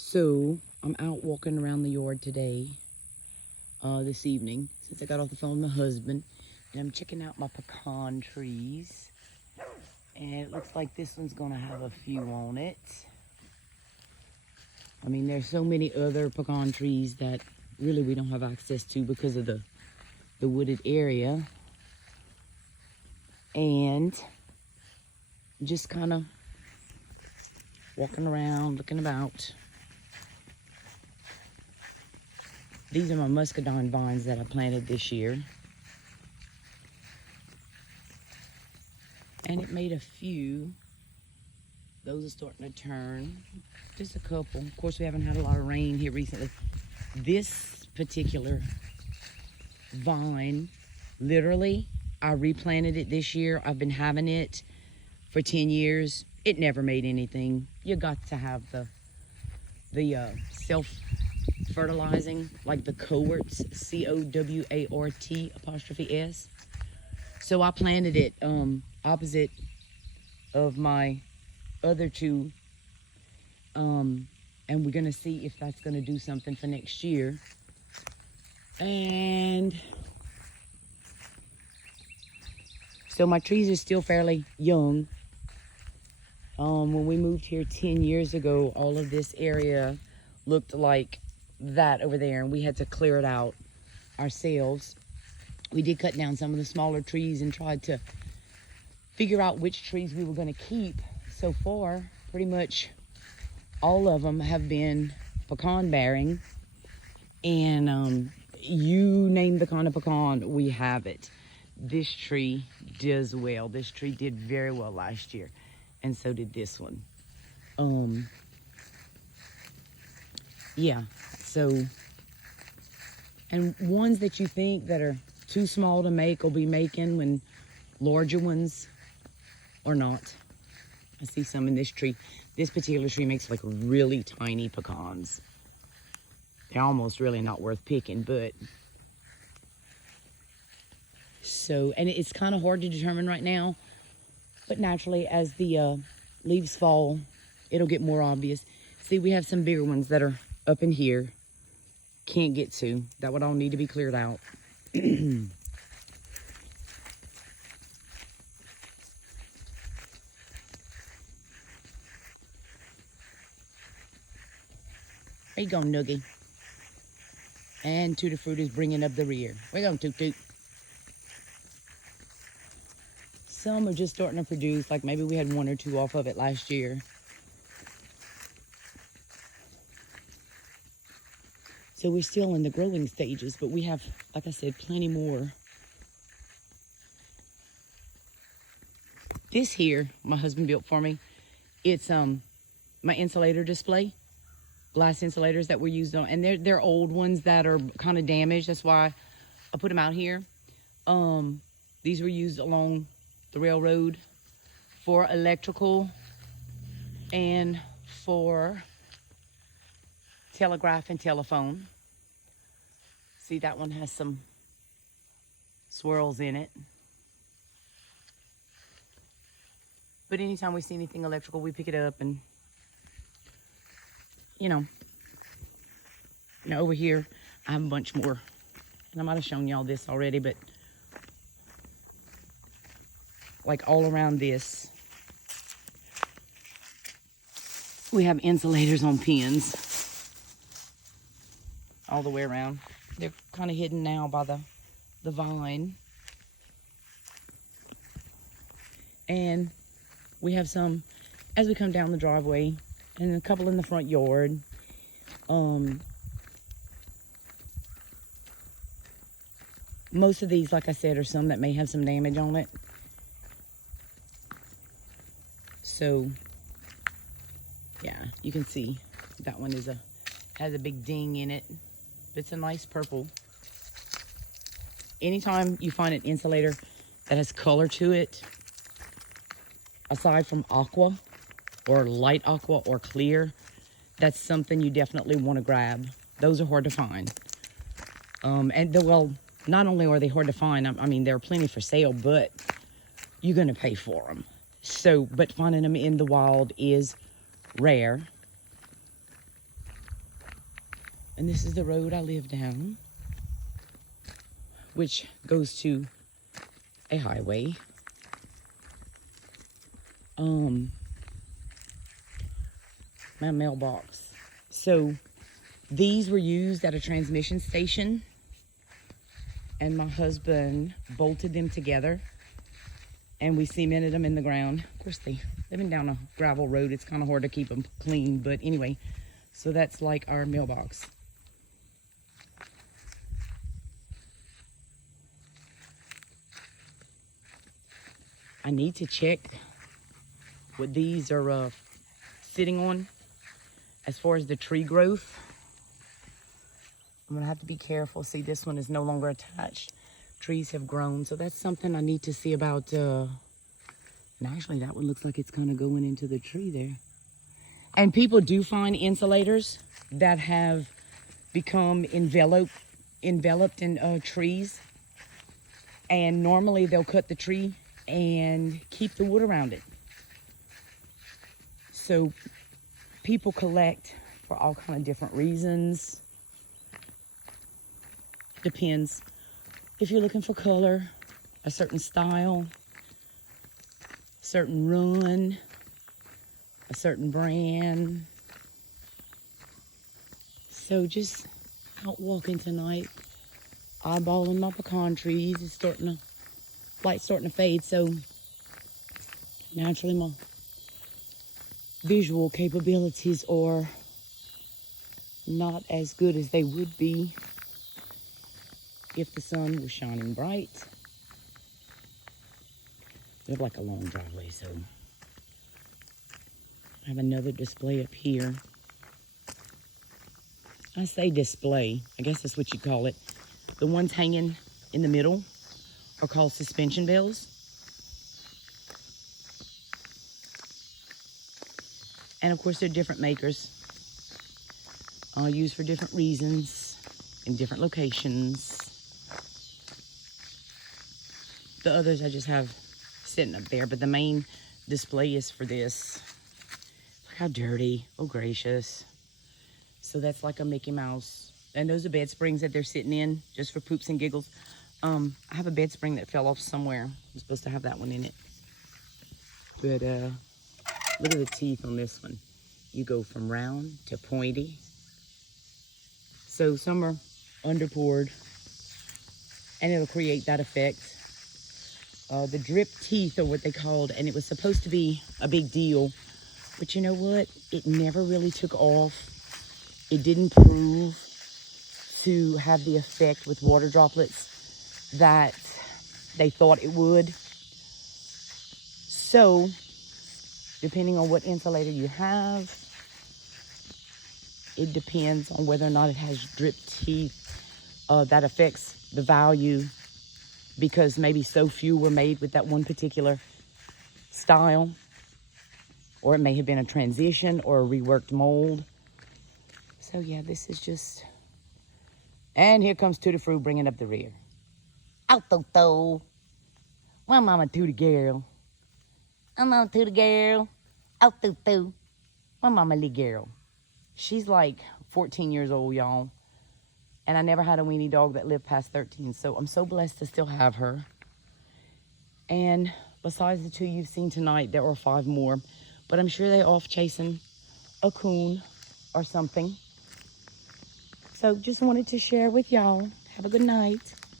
So I'm out walking around the yard today, this evening, since I got off the phone with my husband, and I'm checking out my pecan trees. And it looks like this one's gonna have a few on it. I mean, there's so many other pecan trees that really we don't have access to because of the wooded area. And just kind of walking around, looking about. These are my muscadine vines that I planted this year. And it made a few. Those are starting to turn. Just a couple. Of course, we haven't had a lot of rain here recently. This particular vine, literally, I replanted it this year. I've been having it for 10 years. It never made anything. You got to have the self-fertilizing, like the cowarts, C-O-W-A-R-T''S. So I planted it opposite of my other two, and we're gonna see if that's gonna do something for next year. And so my trees are still fairly young. When we moved here 10 years ago, all of this area looked like that over there, and we had to clear it out ourselves. We did cut down some of the smaller trees and tried to figure out which trees we were going to keep. So far, pretty much all of them have been pecan bearing, and you name the kind of pecan, we have it. This tree does well. This tree did very well last year, and so did this one. Yeah, so, and ones that you think that are too small to make will be making when larger ones or not. I see some in this tree. This particular tree makes like really tiny pecans. They're almost really not worth picking, but so, and it's kind of hard to determine right now, but naturally as the leaves fall, it'll get more obvious. See, we have some bigger ones that are up in here. Can't get to. That would all need to be cleared out. There you go, Noogie. And Tutti Fruit is bringing up the rear. Where you going, Toot Toot? Some are just starting to produce, like maybe we had one or two off of it last year. So we're still in the growing stages, but we have, like I said, plenty more. This here, my husband built for me. It's my insulator display. Glass insulators that were used on, and they're old ones that are kind of damaged. That's why I put them out here. These were used along the railroad for electrical and for telegraph and telephone. See, that one has some swirls in it. But anytime we see anything electrical, we pick it up, and you know, over here, I have a bunch more. And I might have shown y'all this already, but like all around this, we have insulators on pins all the way around. They're kind of hidden now by the vine. And we have some as we come down the driveway, and a couple in the front yard. Most of these, like I said, are some that may have some damage on it. So, yeah, you can see that one has a big ding in it. It's a nice purple. Anytime you find an insulator that has color to it, aside from aqua or light aqua or clear, that's something you definitely want to grab. Those are hard to find. Well, not only are they hard to find, I mean, there are plenty for sale, but you're going to pay for them. So, but finding them in the wild is rare. And this is the road I live down, which goes to a highway. My mailbox. So these were used at a transmission station, and my husband bolted them together, and we cemented them in the ground. Of course, they living down a gravel road, it's kind of hard to keep them clean, but anyway, so that's like our mailbox. I need to check what these are sitting on as far as the tree growth. I'm gonna have to be careful. See, this one is no longer attached. Trees have grown, so that's something I need to see about. And actually, that one looks like it's kind of going into the tree there. And people do find insulators that have become enveloped in trees. And normally they'll cut the tree and keep the wood around it. So people collect for all kind of different reasons. Depends if you're looking for color, a certain style, certain run, a certain brand. So just out walking tonight, eyeballing my pecan trees. It's light's starting to fade, so naturally my visual capabilities are not as good as they would be if the sun was shining bright. We have like a long driveway, so I have another display up here. I say display, I guess that's what you call it. The ones hanging in the middle are called suspension bells. And of course, they're different makers, used for different reasons in different locations. The others I just have sitting up there, but the main display is for this. Look how dirty, oh gracious. So that's like a Mickey Mouse. And those are bed springs that they're sitting in just for poops and giggles. I have a bed spring that fell off somewhere. I'm supposed to have that one in it. But look at the teeth on this one. You go from round to pointy. So some are underpoured, and it'll create that effect. The drip teeth are what they called, and it was supposed to be a big deal. But you know what? It never really took off. It didn't prove to have the effect with water droplets that they thought it would. So, depending on what insulator you have, it depends on whether or not it has drip teeth. That affects the value, because maybe so few were made with that one particular style, or it may have been a transition or a reworked mold. So yeah, this is just, and here comes Tutti Fruit bringing up the rear. Out Toto, well mama Tutti girl, I'm on Tutti girl, out Toto, well mama little girl. She's like 14 years old, y'all. And I never had a weenie dog that lived past 13, so I'm so blessed to still have her. And besides the two you've seen tonight, there were 5 more. But I'm sure they're off chasing a coon or something. So just wanted to share with y'all. Have a good night.